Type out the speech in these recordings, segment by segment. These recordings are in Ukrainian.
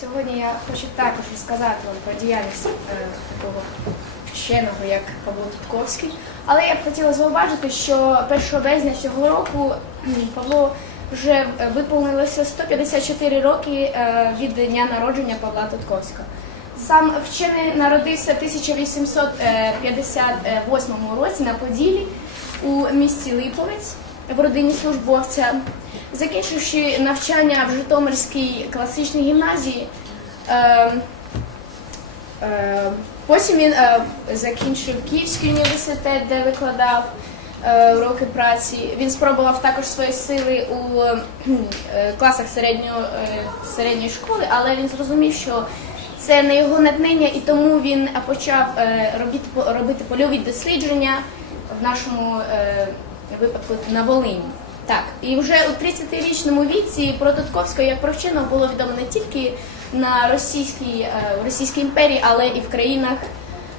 Сьогодні я хочу також розказати вам про діяльність е, такого вченого, як Павло Тутковський. Але я б хотіла зауважити, що 1 березня цього року Павло вже е, виповнилося 154 роки е, від дня народження Павла Тутковського. Сам вчений народився в 1858 році на Поділі у місті Липовець в родині службовця. Закінчивши навчання в Житомирській класичній гімназії, е, е, потім він е, закінчив Київський університет, де викладав е, уроки праці. Він спробував також свої сили у е, класах середньої, е, середньої школи, але він зрозумів, що це не його натхнення, і тому він почав е, робити, робити польові дослідження в нашому е, випадку на Волині. Так, і вже у 30-річному віці про Тутковського як про вченого було відомо не тільки на російській, е, в Російській імперії, але і в країнах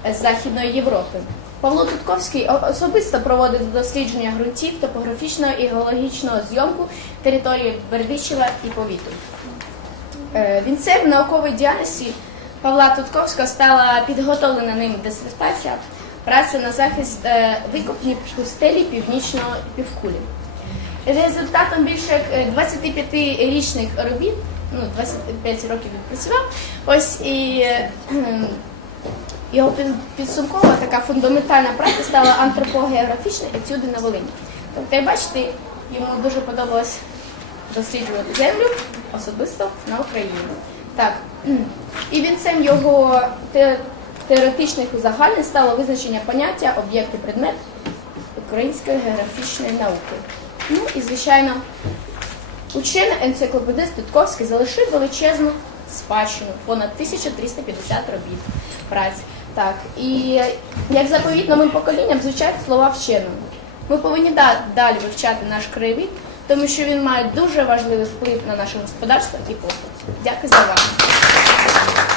е, Західної Європи. Павло Тутковський особисто проводив дослідження ґрунтів, топографічного і геологічного зйомку території Бердичева і повіту. Е, Вінцем наукової діяльності Павла Тутковського стала підготовлена ним дисертація праця на захист е, викопні пустелі північного півкулі. Результатом більше як е, 25-річних робіт, ну 25 років він працював, ось і е, його підсумкова така фундаментальна праця стала антропогеографічна етюди на Волині. Тобто, як бачите, йому дуже подобалось досліджувати землю, особисто на Україні. Так. І вінцем його те- теоретичних узагальнень стало визначення поняття об'єкти предмет української географічної науки. Ну і, звичайно, учений енциклопедист Тутковський залишив величезну спадщину, понад 1350 робіт праць. Так, і як заповіт новим поколінням звучать слова вченого. Ми повинні далі вивчати наш краєвид, тому що він має дуже важливий вплив на наше господарство і побут. Дякую за увагу.